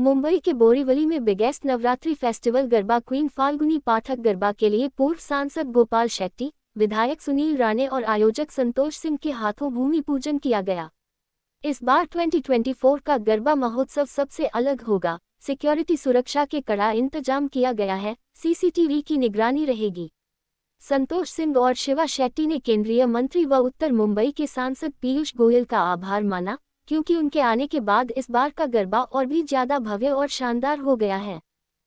मुंबई के बोरीवली में biggest Navratri festival garba queen Falguni Pathak garba के लिए पूर्व सांसद गोपाल शेट्टी, विधायक सुनील राणे और आयोजक संतोष सिंह के हाथों भूमि पूजन किया गया। इस बार 2024 का गरबा महोत्सव सबसे अलग होगा। सिक्योरिटी सुरक्षा के कड़ा इंतजाम किया गया है, सीसीटीवी की निगरानी रहेगी। संतोष सिंह और शिवा शेट्टी ने केंद्रीय मंत्री व उत्तर मुंबई के सांसद पीयूष गोयल का आभार माना, क्योंकि उनके आने के बाद इस बार का गरबा और भी ज्यादा भव्य और शानदार हो गया है।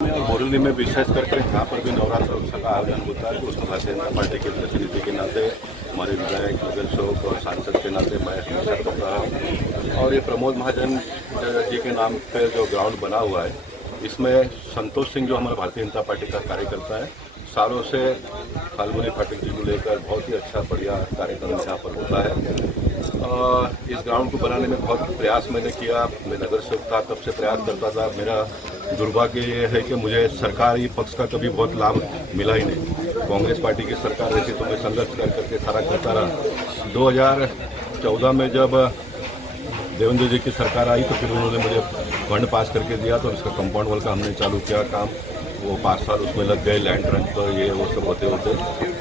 बोरीवली में विशेष करके जहाँ पर भी नवरात्र उत्सव का आयोजन होता है तो उसमें भारतीय जनता पार्टी के प्रतिनिधि के नाते, हमारे विधायक नगर शोक और सांसद के नाते मैं हमेशा करता रहा हूँ। और ये प्रमोद महाजन जी के नाम पे जो ग्राउंड बना हुआ है, इसमें संतोष सिंह जो हमारे भारतीय जनता पार्टी का कार्यकर्ता है, सालों से फाल्गुनी पाठक जी को लेकर बहुत ही अच्छा बढ़िया कार्यक्रम यहाँ पर होता है। इस ग्राउंड को बनाने में बहुत प्रयास मैंने किया। मैं नगर सेवक था, तब से प्रयास करता था। मेरा दुर्भाग्य ये है कि मुझे सरकारी पक्ष का कभी बहुत लाभ मिला ही नहीं। कांग्रेस पार्टी की सरकार रहती तो मैं संघर्ष करके सारा करता रहा। 2014 में जब देवेंद्र जी की सरकार आई तो फिर उन्होंने मुझे फंड पास करके दिया, तो इसका कंपाउंड वॉल का हमने चालू किया काम। वो 5 साल उसमें लग गए, लैंड ट्रंक तो ये वो सब होते होते,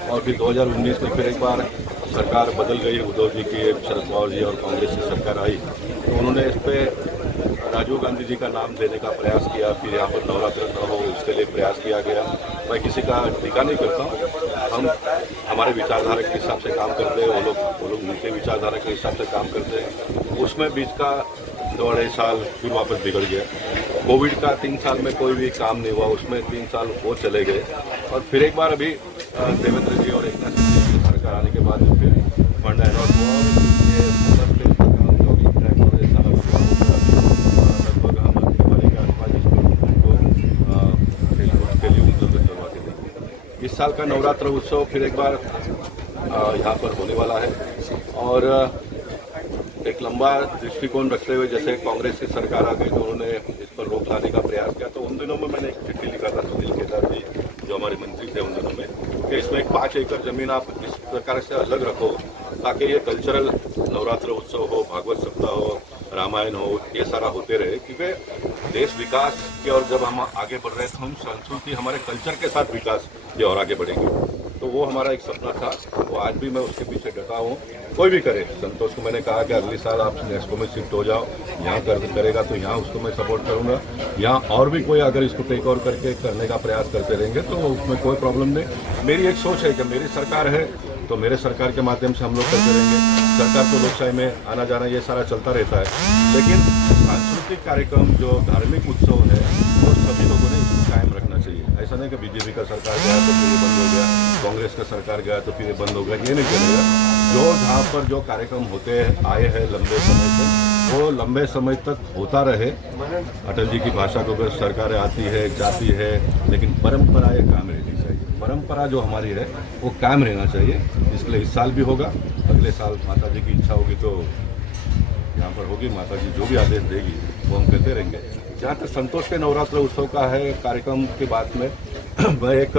और फिर 2019 में फिर एक बार सरकार बदल गई। उद्धव जी की, शरद पवार जी और कांग्रेस की सरकार आई तो उन्होंने इस पर राजीव गांधी जी का नाम देने का प्रयास किया। फिर यहाँ पर नवरात्र न हो उसके लिए प्रयास किया गया। मैं किसी का टीका नहीं करता हूँ, हम हमारे विचारधारा के हिसाब से काम करते हैं, वो लोग उनके विचारधारा के हिसाब से काम करते हैं। उसमें बीच का 2-2.5 साल फिर वापस बिगड़ गया। कोविड का 3 साल में कोई भी काम नहीं हुआ, उसमें 3 साल वो चले गए। और फिर एक बार अभी देवेंद्र जी और एकनाथ शिंदे की सरकार आने के बाद फिर फंड अलॉट हुआ और ये जॉगिंग ट्रैक और ये सारा लगभग हम दिवाली के आसपास इसको खेलकूद के लिए उपलब्ध करवा के देंगे। इस साल का नवरात्र उत्सव फिर एक बार यहाँ पर होने वाला है और एक लंबा दृष्टिकोण रखते हुए, जैसे कांग्रेस की सरकार आ गई तो उन्होंने इस पर रोक लाने का प्रयास किया। तो उन दिनों में मैंने एक चिट्ठी लिखा था सुनील केदार जी जो हमारे मंत्री थे उन दिनों में, कि इसमें एक 5 एकड़ जमीन आप इस प्रकार से अलग रखो ताकि ये कल्चरल नवरात्र उत्सव हो, भागवत सप्ताह हो, रामायण हो, ये सारा होते रहे। क्योंकि देश विकास की और जब हम आगे बढ़ रहे हैं तो हम संस्कृति हमारे कल्चर के साथ विकास की और आगे बढ़ेंगे। तो वो हमारा एक सपना था, वो आज भी मैं उसके पीछे डटा हूँ। कोई भी करे, संतोष को मैंने कहा कि अगले साल आप नेस्को में शिफ्ट हो जाओ, यहाँ करेगा तो यहाँ उसको मैं सपोर्ट करूँगा। यहाँ और भी कोई अगर इसको टेक ओवर करके करने का प्रयास करते रहेंगे तो उसमें कोई प्रॉब्लम नहीं। मेरी एक सोच है कि मेरी सरकार है तो मेरे सरकार के माध्यम से हम लोग करते रहेंगे। सरकार तो लोकशाही में आना जाना ये सारा चलता रहता है, लेकिन सांस्कृतिक कार्यक्रम जो धार्मिक उत्सव है वो सभी लोगों ने इसको कायम रखना चाहिए। ऐसा नहीं कि बीजेपी का सरकार गया तो फिर ये बंद हो गया, कांग्रेस का सरकार गया तो फिर ये बंद हो गया, ये नहीं चलेगा। जो जहाँ पर जो कार्यक्रम होते आए हैं लंबे समय से, वो लंबे समय तक होता रहे। अटल जी की भाषा को अगर सरकारें आती है जाती है, लेकिन परंपराएं कायम रहनी चाहिए। परंपरा जो हमारी है वो कायम रहना चाहिए। इसके लिए इस साल भी होगा, अगले साल माता जी की इच्छा होगी तो यहाँ पर होगी। माता जी जो भी आदेश देगी वो हम करते रहेंगे। जहाँ तक संतोष के नवरात्र उत्सव का है कार्यक्रम की बात में, मैं एक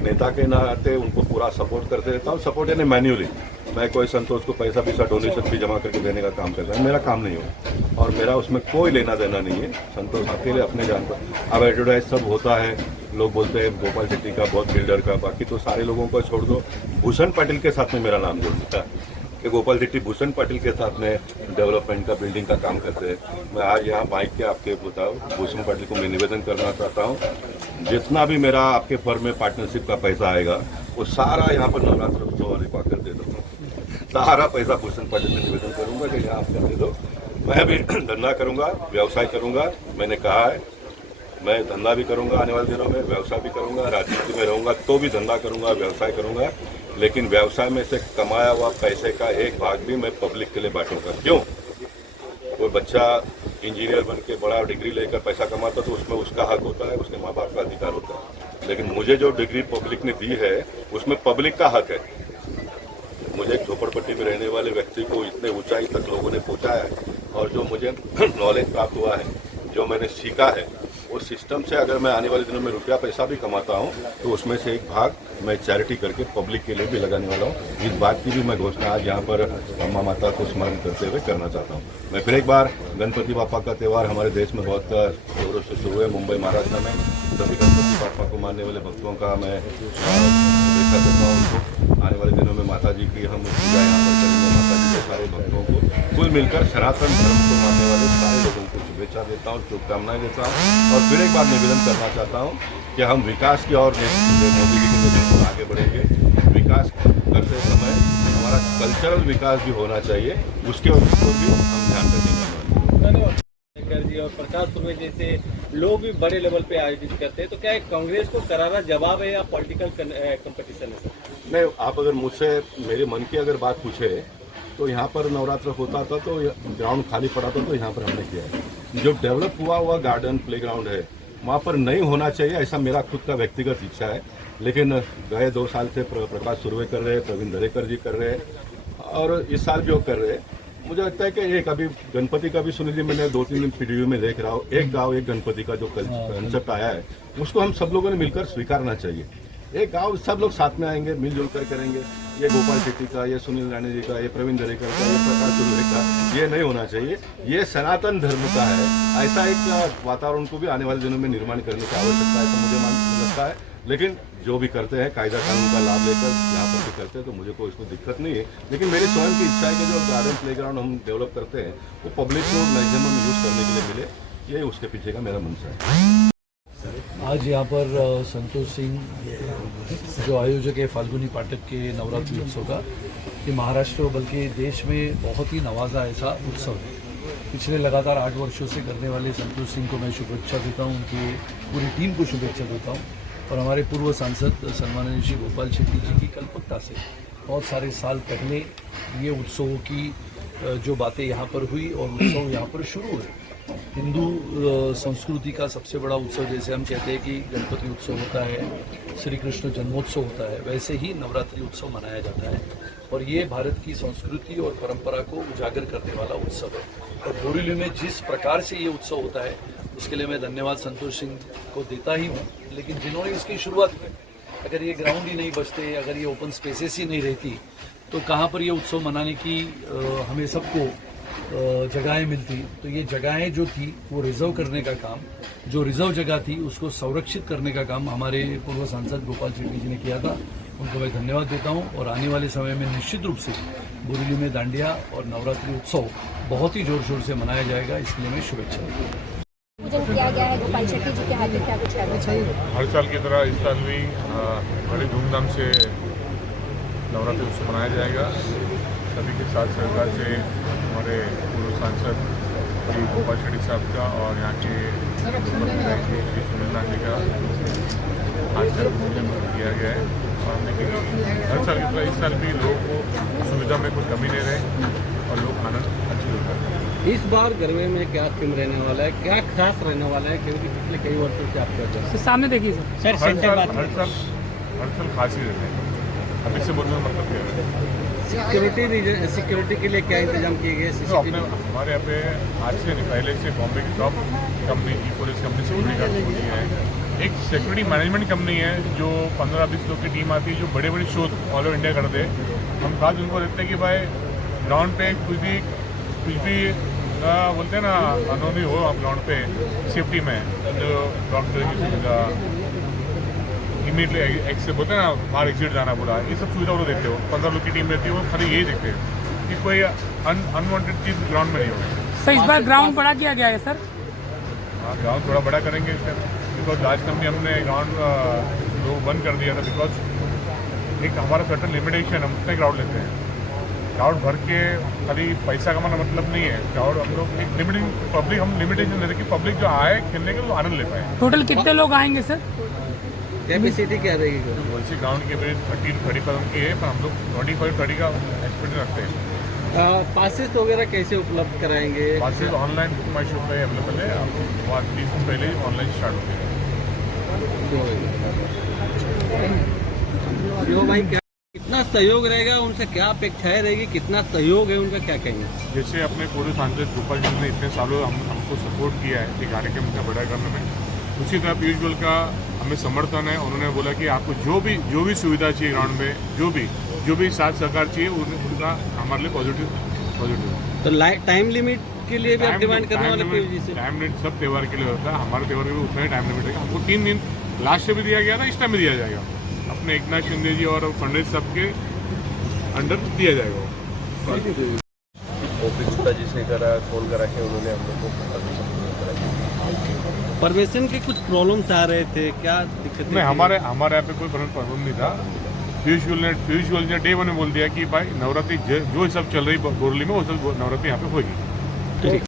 नेता के नाते उनको पूरा सपोर्ट करते रहता हूँ। सपोर्ट यानी मैन्युअली, मैं कोई संतोष को पैसा डोनेशन भी जमा करके देने का काम करता है, मेरा काम नहीं हो और मेरा उसमें कोई लेना देना नहीं है। संतोष अकेले अपने जान पर। अब एडवर्टाइज सब होता है, लोग बोलते हैं गोपाल शेट्टी का, बहुत बिल्डर का, बाकी तो सारे लोगों को छोड़ दो। भूषण पाटिल के साथ में मेरा नाम जोड़ देता है कि गोपाल शेट्टी भूषण पाटिल के साथ में डेवलपमेंट का, बिल्डिंग का काम करते हैं। मैं आज यहाँ बाइक के आपके बताओ भूषण पाटिल को मैं निवेदन करना चाहता हूँ, जितना भी मेरा आपके फर्म में पार्टनरशिप का पैसा आएगा वो सारा यहाँ पर नवरात्र उत्सव वाले को आकर दे दो। सारा पैसा भूषण पाटिल से निवेदन करूँगा कि यहाँ आप कर दे दो। मैं भी धंधा करूँगा, व्यवसाय करूँगा। मैंने कहा है मैं धंधा भी करूँगा, आने वाले दिनों में व्यवसाय भी करूँगा। राजनीति में रहूँगा तो भी धंधा करूँगा, व्यवसाय करूँगा, लेकिन व्यवसाय में से कमाया हुआ पैसे का एक भाग भी मैं पब्लिक के लिए बांटूंगा। क्यों? कोई बच्चा इंजीनियर बन के बड़ा डिग्री लेकर पैसा कमाता तो उसमें उसका हक होता है, उसके माँ बाप का अधिकार होता है, लेकिन मुझे जो डिग्री पब्लिक ने दी है उसमें पब्लिक का हक है। मुझे झोपड़पट्टी में रहने वाले व्यक्ति को इतने ऊंचाई तक लोगों ने पहुंचाया है और जो मुझे नॉलेज प्राप्त हुआ है, जो मैंने सीखा है, वो सिस्टम से अगर मैं आने वाले दिनों में रुपया पैसा भी कमाता हूँ तो उसमें से एक भाग मैं चैरिटी करके पब्लिक के लिए भी लगाने वाला हूँ। इस बात की भी मैं घोषणा आज यहाँ पर अम्मा माता को स्मरण करते हुए करना चाहता हूँ। मैं फिर एक बार गणपति बापा का त्यौहार हमारे देश में बहुत जोरों से शुरू है। मुंबई महाराष्ट्र में सभी गणपति बापा को मानने वाले भक्तों का मैं शुभेच्छा देता हूँ उनको। आने वाले दिनों में माता जी की हम पूजा यहाँ पर करेंगे। माता जी के सारे भक्तों को कुल मिलकर सनातन धर्म को मानने वाले सारे लोगों को शुभेच्छा देता हूँ, शुभकामनाएं देता हूँ। और फिर एक बार निवेदन करना चाहता हूँ कि हम विकास की ओर मोदी जी के नेतृत्व में आगे बढ़ेंगे। विकास करते समय हमारा कल्चरल विकास भी होना चाहिए, उसके ऊपर भी हम ध्यान रखेंगे। धन्यवाद जी। और प्रकाश सुर्वे जैसे लोग भी बड़े लेवल पे आयोजित करते हैं, तो क्या कांग्रेस को करारा जवाब है या पॉलिटिकल कंपटीशन है सर? नहीं, आप अगर मुझसे मेरे मन की अगर बात पूछे तो यहाँ पर नवरात्र होता था तो ग्राउंड खाली पड़ा था तो यहाँ पर हमने किया है। जो डेवलप हुआ गार्डन प्लेग्राउंड है वहाँ पर नहीं होना चाहिए, ऐसा मेरा खुद का व्यक्तिगत इच्छा है। लेकिन गए 2 साल से प्रकाश सुर्वे कर रहे हैं, प्रवीण दरेकर जी कर रहे हैं और इस साल भी वो कर रहे हैं। मुझे लगता है कि एक अभी गणपति का भी सुन लीजिए, मैंने 2-3 दिन पीडीयू में देख रहा हूँ, एक गांव एक गणपति का जो कंसेप्ट आया है उसको हम सब लोगों ने मिलकर स्वीकारना चाहिए। एक गांव सब लोग साथ में आएंगे, मिलजुल कर करेंगे। ये गोपाल शेट्टी का, ये सुनील राणे जी का, ये प्रवीण दरेकर का, ये प्रकाश सुर्वे का, ये नहीं होना चाहिए। ये सनातन धर्म का है। ऐसा एक वातावरण को भी आने वाले दिनों में निर्माण करने की आवश्यकता है, ऐसा मुझे लगता है। लेकिन जो भी करते हैं कायदा कानून का लाभ लेकर यहाँ पर भी करते हैं तो मुझे कोई इसमें दिक्कत नहीं है। लेकिन मेरी स्वयं की इच्छा है कि जो गार्डन प्लेग्राउंड हम डेवलप करते हैं वो पब्लिक को मैक्सिमम यूज़ करने के लिए मिले, ये उसके पीछे का मेरा मंशा है। आज यहाँ पर संतोष सिंह जो आयोजक है फाल्गुनी पाठक के नवरात्रि उत्सव का, ये महाराष्ट्र बल्कि देश में बहुत ही नवाजा ऐसा उत्सव है। पिछले लगातार 8 वर्षों से करने वाले संतोष सिंह को मैं शुभेच्छा देता हूँ, उनकी पूरी टीम को शुभेच्छा देता हूँ। और हमारे पूर्व सांसद सन्माननीय श्री गोपाल शेट्टी जी की कल्पकता से बहुत सारे साल पहले ये उत्सवों की जो बातें यहाँ पर हुई और उत्सव यहाँ पर शुरू हुए। हिंदू संस्कृति का सबसे बड़ा उत्सव, जैसे हम कहते हैं कि गणपति उत्सव होता है, श्री कृष्ण जन्मोत्सव होता है, वैसे ही नवरात्रि उत्सव मनाया जाता है। और ये भारत की संस्कृति और परंपरा को उजागर करने वाला उत्सव है। और बोरीवली में जिस प्रकार से ये उत्सव होता है उसके लिए मैं धन्यवाद संतोष सिंह को देता ही हूँ। लेकिन जिन्होंने इसकी शुरुआत की, अगर ये ग्राउंड ही नहीं बचते, अगर ये ओपन स्पेसेस ही नहीं रहती तो कहाँ पर ये उत्सव मनाने की हमें सबको जगहें मिलती। तो ये जगहें जो थी वो रिजर्व करने का काम, जो रिजर्व जगह थी उसको संरक्षित करने का काम हमारे पूर्व सांसद गोपाल शेट्टी जी ने किया था। उनको मैं धन्यवाद देता हूँ। और आने वाले समय में निश्चित रूप से बोरीवली में दांडिया और नवरात्रि उत्सव बहुत ही जोर शोर से मनाया जाएगा, इसलिए मैं शुभेच्छा देता हूँ। पूजन किया गया है गोपाल शेट्टी जी के हाथ में, क्या कुछ कहना चाहिए? हर साल की तरह इस साल भी बड़ी धूमधाम से नवरात्रि उत्सव मनाया जाएगा। सभी के साथ सरकार से हमारे पूर्व सांसद श्री गोपाल शेट्टी साहब का और यहाँ के श्री सुनील राणे का आज का पूजन किया गया है। और हमने हर साल की तरह इस साल भी लोगों को सुविधा में कोई कमी नहीं रहे और लोग आनंद अच्छी होता है। इस बार गरबे में क्या थीम रहने वाला है, क्या खास रहने वाला है, क्योंकि पिछले कई वर्षों से आप कर रहे हैं? सामने देखिए सर। हर साल खास ही रहते हैं। अभी से बोलने का मतलब क्या है? सिक्योरिटी के लिए क्या इंतजाम किए गए? तो अपने हमारे यहाँ पे आज से पहले से बॉम्बे की टॉप कंपनी की पुलिस कंपनी सिक्योरिटी गार्ड होती है। एक सिक्योरिटी मैनेजमेंट कंपनी है जो 15-20 लोग की टीम आती है जो बड़े बड़े शो ऑल ओवर इंडिया करते हैं। हम खास उनको देखते हैं कि भाई ग्राउंड पे कुछ भी बोलते हैं ना अनहोनी हो, आप ग्राउंड पे सेफ्टी में जो डॉक्टर की सुविधा इमीडिएटली एक्स बोलते हैं ना बाहर एग्जिट जाना बोला, ये सब सुविधा वो देते हो। 15 लोग की टीम रहती है, वो खाली यही देखते हैं कि कोई अनवांटेड चीज़ ग्राउंड में नहीं हो। सर इस बार ग्राउंड बड़ा किया गया है सर? हाँ, ग्राउंड थोड़ा बड़ा करेंगे इसका, बिकॉज लास्ट टाइम भी हमने ग्राउंड लोग बंद कर दिया था। बिकॉज एक हमारा सर्टन लिमिटेशन, हम उतने ग्राउंड लेते हैं। क्राउड भर के खाली पैसा कमाना मतलब नहीं है। क्राउड हम लोग एक लिमिटिंग पब्लिक, हम लिमिटेशन देते कि पब्लिक जो आए खेलने के वो आनंद ले पाए। टोटल कितने लोग आएंगे सर? कैपेसिटी क्या रहेगी? वैसे ग्राउंड की 30-30% की है, पर हम लोग 25-30 का एक्सपेक्टेशन रखते हैं। पासेस वगैरह कैसे उपलब्ध कराएंगे? पासेस ऑनलाइन बुक माई शो पे अवेलेबल है। वो 30 दिन पहले ही ऑनलाइन स्टार्ट हो गया। भाई क्या कितना सहयोग रहेगा, उनसे क्या अपेक्षाएं रहेगी, कितना सहयोग है उनका, क्या कहेंगे? जैसे अपने पूर्व सांसद गोपाल जी ने इतने सालों हमको सपोर्ट किया है कि कार्यक्रम का बड़ा करने में, उसी तरह पीयूष गोयल का हमें समर्थन है। उन्होंने बोला कि आपको जो भी सुविधा चाहिए ग्राउंड में, जो भी साथ सहकार चाहिए उनका हमारे लिए पॉजिटिव। तो टाइम लिमिट के लिए भी आप डिमांड करने वाले पीयूष जी से? टाइम लिमिट सब त्यौहार के लिए होता है, हमारे त्यौहार में भी उतना ही टाइम लिमिट है। हमको 3 दिन लास्ट में भी दिया गया था, इस टाइम भी दिया जाएगा। अपने एकनाथ शिंदे जी और फडणवीस साहब के अंडर दिया जाएगा। ओपी जी से फोन करा के उन्होंने हम लोग को परमिशन के कुछ प्रॉब्लम्स आ रहे थे, क्या दिक्कत? नहीं, हमारे यहाँ पे कोई प्रॉब्लम नहीं था। पीयूष गोयल ने डे 1 में बोल दिया कि भाई नवरात्रि जो सब चल रही बोरली में वो सब नवरात्रि यहाँ पे होगी।